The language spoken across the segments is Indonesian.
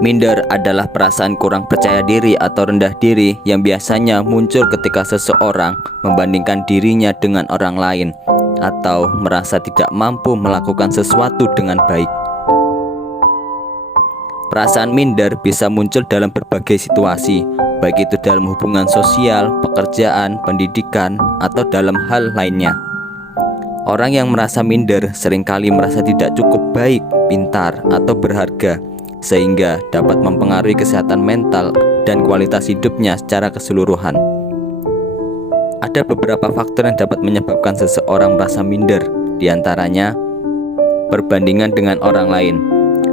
Minder adalah perasaan kurang percaya diri atau rendah diri yang biasanya muncul ketika seseorang membandingkan dirinya dengan orang lain atau merasa tidak mampu melakukan sesuatu dengan baik. Perasaan minder bisa muncul dalam berbagai situasi, baik itu dalam hubungan sosial, pekerjaan, pendidikan, atau dalam hal lainnya. Orang yang merasa minder seringkali merasa tidak cukup baik, pintar, atau berharga, sehingga dapat mempengaruhi kesehatan mental dan kualitas hidupnya secara keseluruhan. Ada beberapa faktor yang dapat menyebabkan seseorang merasa minder, diantaranya perbandingan dengan orang lain.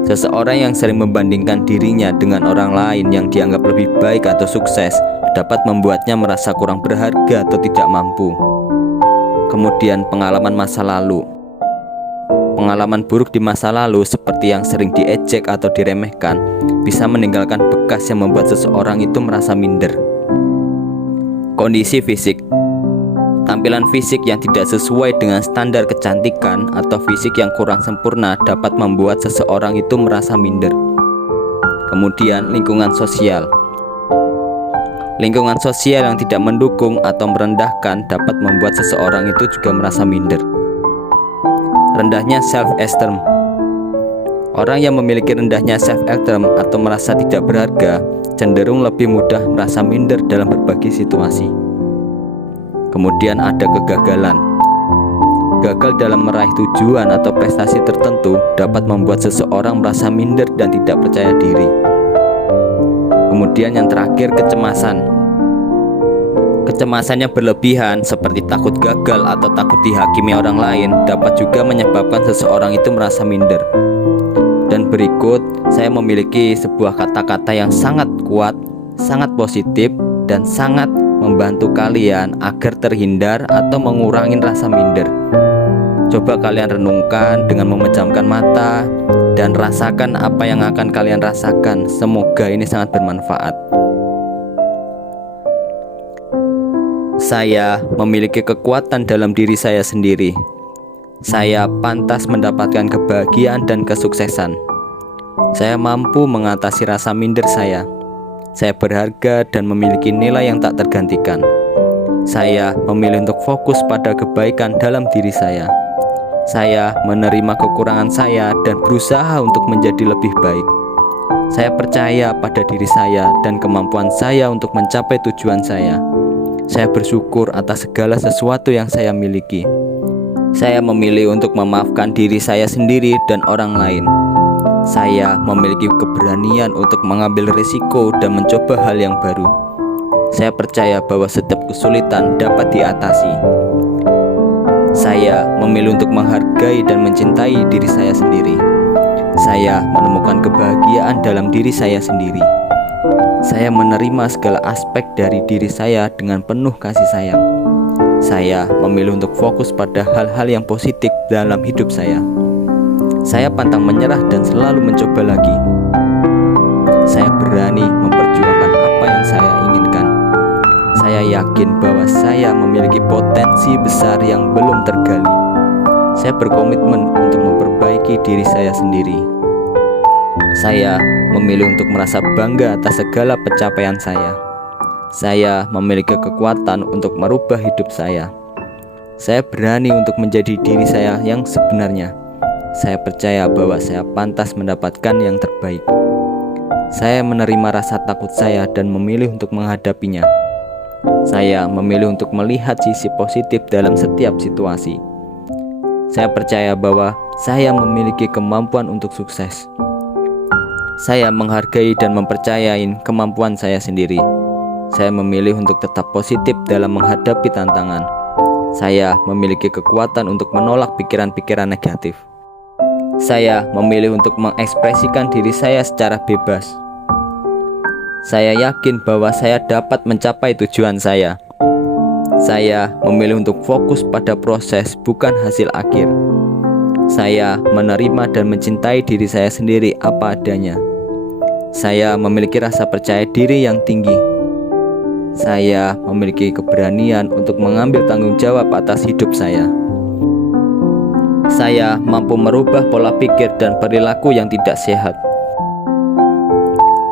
Seseorang yang sering membandingkan dirinya dengan orang lain yang dianggap lebih baik atau sukses dapat membuatnya merasa kurang berharga atau tidak mampu. Kemudian pengalaman masa lalu. Pengalaman buruk di masa lalu seperti yang sering diejek atau diremehkan bisa meninggalkan bekas yang membuat seseorang itu merasa minder. Kondisi fisik. Tampilan fisik yang tidak sesuai dengan standar kecantikan atau fisik yang kurang sempurna dapat membuat seseorang itu merasa minder. Kemudian lingkungan sosial. Lingkungan sosial yang tidak mendukung atau merendahkan dapat membuat seseorang itu juga merasa minder. Rendahnya self-esteem. Orang yang memiliki rendahnya self-esteem atau merasa tidak berharga cenderung lebih mudah merasa minder dalam berbagai situasi. Kemudian ada kegagalan. Gagal dalam meraih tujuan atau prestasi tertentu dapat membuat seseorang merasa minder dan tidak percaya diri. Kemudian yang terakhir, kecemasan. Kecemasan yang berlebihan seperti takut gagal atau takut dihakimi orang lain dapat juga menyebabkan seseorang itu merasa minder. Dan berikut saya memiliki sebuah kata-kata yang sangat kuat, sangat positif, dan sangat membantu kalian agar terhindar atau mengurangi rasa minder. Coba kalian renungkan dengan memejamkan mata dan rasakan apa yang akan kalian rasakan. Semoga ini sangat bermanfaat. Saya memiliki kekuatan dalam diri saya sendiri. Saya pantas mendapatkan kebahagiaan dan kesuksesan. Saya mampu mengatasi rasa minder saya. Saya berharga dan memiliki nilai yang tak tergantikan. Saya memilih untuk fokus pada kebaikan dalam diri saya. Saya menerima kekurangan saya dan berusaha untuk menjadi lebih baik. Saya percaya pada diri saya dan kemampuan saya untuk mencapai tujuan saya. Saya bersyukur atas segala sesuatu yang saya miliki. Saya memilih untuk memaafkan diri saya sendiri dan orang lain. Saya memiliki keberanian untuk mengambil risiko dan mencoba hal yang baru. Saya percaya bahwa setiap kesulitan dapat diatasi. Saya memilih untuk menghargai dan mencintai diri saya sendiri. Saya menemukan kebahagiaan dalam diri saya sendiri. Saya menerima segala aspek dari diri saya dengan penuh kasih sayang. Saya memilih untuk fokus pada hal-hal yang positif dalam hidup saya. Saya pantang menyerah dan selalu mencoba lagi. Saya berani memperjuangkan apa yang saya inginkan. Saya yakin bahwa saya memiliki potensi besar yang belum tergali. Saya berkomitmen untuk memperbaiki diri saya sendiri. Saya memilih untuk merasa bangga atas segala pencapaian saya. Saya memiliki kekuatan untuk merubah hidup saya. Saya berani untuk menjadi diri saya yang sebenarnya. Saya percaya bahwa saya pantas mendapatkan yang terbaik. Saya menerima rasa takut saya dan memilih untuk menghadapinya. Saya memilih untuk melihat sisi positif dalam setiap situasi. Saya percaya bahwa saya memiliki kemampuan untuk sukses. Saya menghargai dan mempercayai kemampuan saya sendiri. Saya memilih untuk tetap positif dalam menghadapi tantangan. Saya memiliki kekuatan untuk menolak pikiran-pikiran negatif. Saya memilih untuk mengekspresikan diri saya secara bebas. Saya yakin bahwa saya dapat mencapai tujuan saya. Saya memilih untuk fokus pada proses, bukan hasil akhir. Saya menerima dan mencintai diri saya sendiri apa adanya. Saya memiliki rasa percaya diri yang tinggi. Saya memiliki keberanian untuk mengambil tanggung jawab atas hidup saya. Saya mampu merubah pola pikir dan perilaku yang tidak sehat.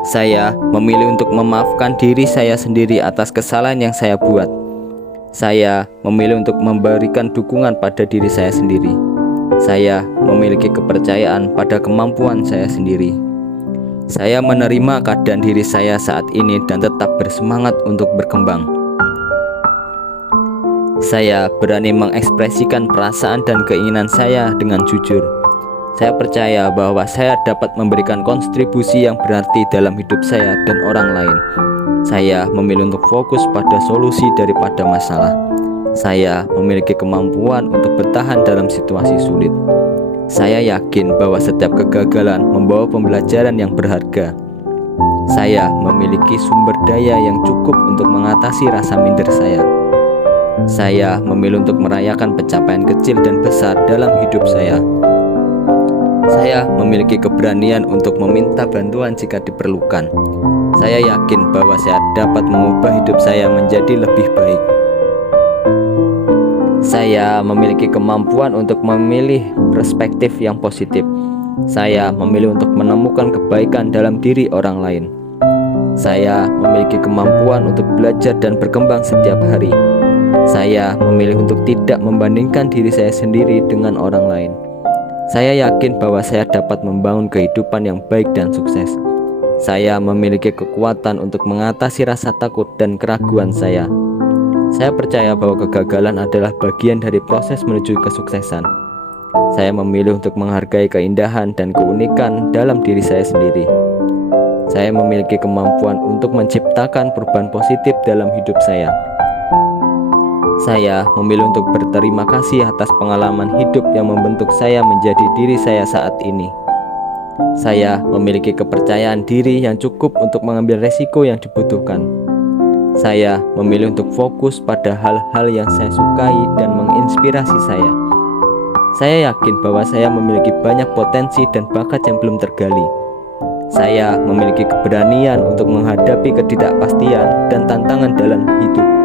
Saya memilih untuk memaafkan diri saya sendiri atas kesalahan yang saya buat. Saya memilih untuk memberikan dukungan pada diri saya sendiri. Saya memiliki kepercayaan pada kemampuan saya sendiri. Saya menerima keadaan diri saya saat ini dan tetap bersemangat untuk berkembang. Saya berani mengekspresikan perasaan dan keinginan saya dengan jujur. Saya percaya bahwa saya dapat memberikan kontribusi yang berarti dalam hidup saya dan orang lain. Saya memilih untuk fokus pada solusi daripada masalah. Saya memiliki kemampuan untuk bertahan dalam situasi sulit. Saya yakin bahwa setiap kegagalan membawa pembelajaran yang berharga. Saya memiliki sumber daya yang cukup untuk mengatasi rasa minder saya. Saya memilih untuk merayakan pencapaian kecil dan besar dalam hidup saya. Saya memiliki keberanian untuk meminta bantuan jika diperlukan. Saya yakin bahwa saya dapat mengubah hidup saya menjadi lebih baik. Saya memiliki kemampuan untuk memilih perspektif yang positif. Saya memilih untuk menemukan kebaikan dalam diri orang lain. Saya memiliki kemampuan untuk belajar dan berkembang setiap hari. Saya memilih untuk tidak membandingkan diri saya sendiri dengan orang lain. Saya yakin bahwa saya dapat membangun kehidupan yang baik dan sukses. Saya memiliki kekuatan untuk mengatasi rasa takut dan keraguan saya. Saya percaya bahwa kegagalan adalah bagian dari proses menuju kesuksesan. Saya memilih untuk menghargai keindahan dan keunikan dalam diri saya sendiri. Saya memiliki kemampuan untuk menciptakan perubahan positif dalam hidup saya. Saya memilih untuk berterima kasih atas pengalaman hidup yang membentuk saya menjadi diri saya saat ini. Saya memiliki kepercayaan diri yang cukup untuk mengambil resiko yang dibutuhkan. Saya memilih untuk fokus pada hal-hal yang saya sukai dan menginspirasi saya. Saya yakin bahwa saya memiliki banyak potensi dan bakat yang belum tergali. Saya memiliki keberanian untuk menghadapi ketidakpastian dan tantangan dalam hidup.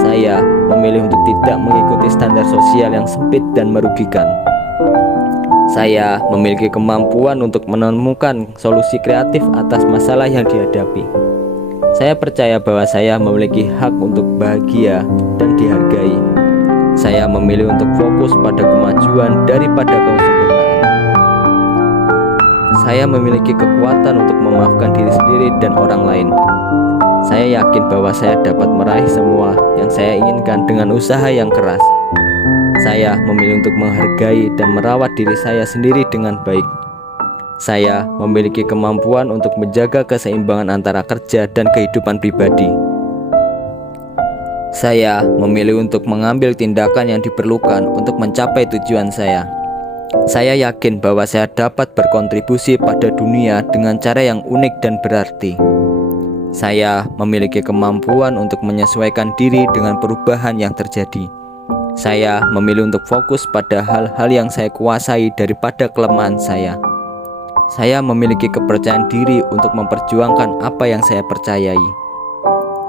Saya memilih untuk tidak mengikuti standar sosial yang sempit dan merugikan. Saya memiliki kemampuan untuk menemukan solusi kreatif atas masalah yang dihadapi. Saya percaya bahwa saya memiliki hak untuk bahagia dan dihargai. Saya memilih untuk fokus pada kemajuan daripada kesempurnaan. Saya memiliki kekuatan untuk memaafkan diri sendiri dan orang lain. Saya yakin bahwa saya dapat meraih semua yang saya inginkan dengan usaha yang keras. Saya memilih untuk menghargai dan merawat diri saya sendiri dengan baik. Saya memiliki kemampuan untuk menjaga keseimbangan antara kerja dan kehidupan pribadi. Saya memilih untuk mengambil tindakan yang diperlukan untuk mencapai tujuan saya. Saya yakin bahwa saya dapat berkontribusi pada dunia dengan cara yang unik dan berarti. Saya memiliki kemampuan untuk menyesuaikan diri dengan perubahan yang terjadi. Saya memilih untuk fokus pada hal-hal yang saya kuasai daripada kelemahan saya. Saya memiliki kepercayaan diri untuk memperjuangkan apa yang saya percayai.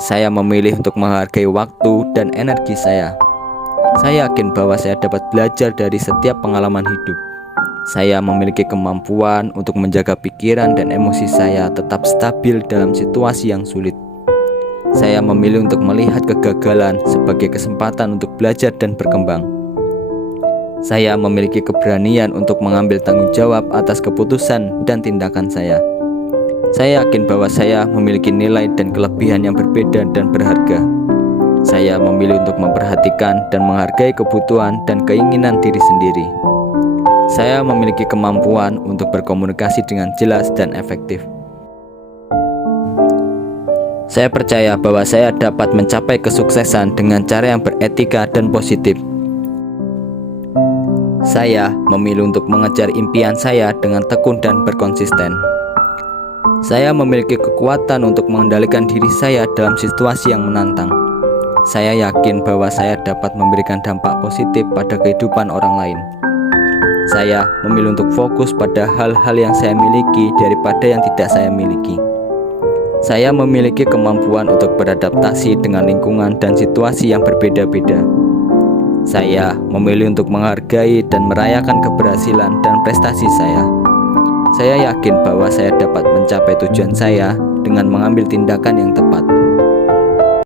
Saya memilih untuk menghargai waktu dan energi saya. Saya yakin bahwa saya dapat belajar dari setiap pengalaman hidup. Saya memiliki kemampuan untuk menjaga pikiran dan emosi saya tetap stabil dalam situasi yang sulit. Saya memilih untuk melihat kegagalan sebagai kesempatan untuk belajar dan berkembang. Saya memiliki keberanian untuk mengambil tanggung jawab atas keputusan dan tindakan saya. Saya yakin bahwa saya memiliki nilai dan kelebihan yang berbeda dan berharga. Saya memilih untuk memperhatikan dan menghargai kebutuhan dan keinginan diri sendiri. Saya memiliki kemampuan untuk berkomunikasi dengan jelas dan efektif. Saya percaya bahwa saya dapat mencapai kesuksesan dengan cara yang beretika dan positif. Saya memilih untuk mengejar impian saya dengan tekun dan berkonsisten. Saya memiliki kekuatan untuk mengendalikan diri saya dalam situasi yang menantang. Saya yakin bahwa saya dapat memberikan dampak positif pada kehidupan orang lain. Saya memilih untuk fokus pada hal-hal yang saya miliki daripada yang tidak saya miliki. Saya memiliki kemampuan untuk beradaptasi dengan lingkungan dan situasi yang berbeda-beda. Saya memilih untuk menghargai dan merayakan keberhasilan dan prestasi saya. Saya yakin bahwa saya dapat mencapai tujuan saya dengan mengambil tindakan yang tepat.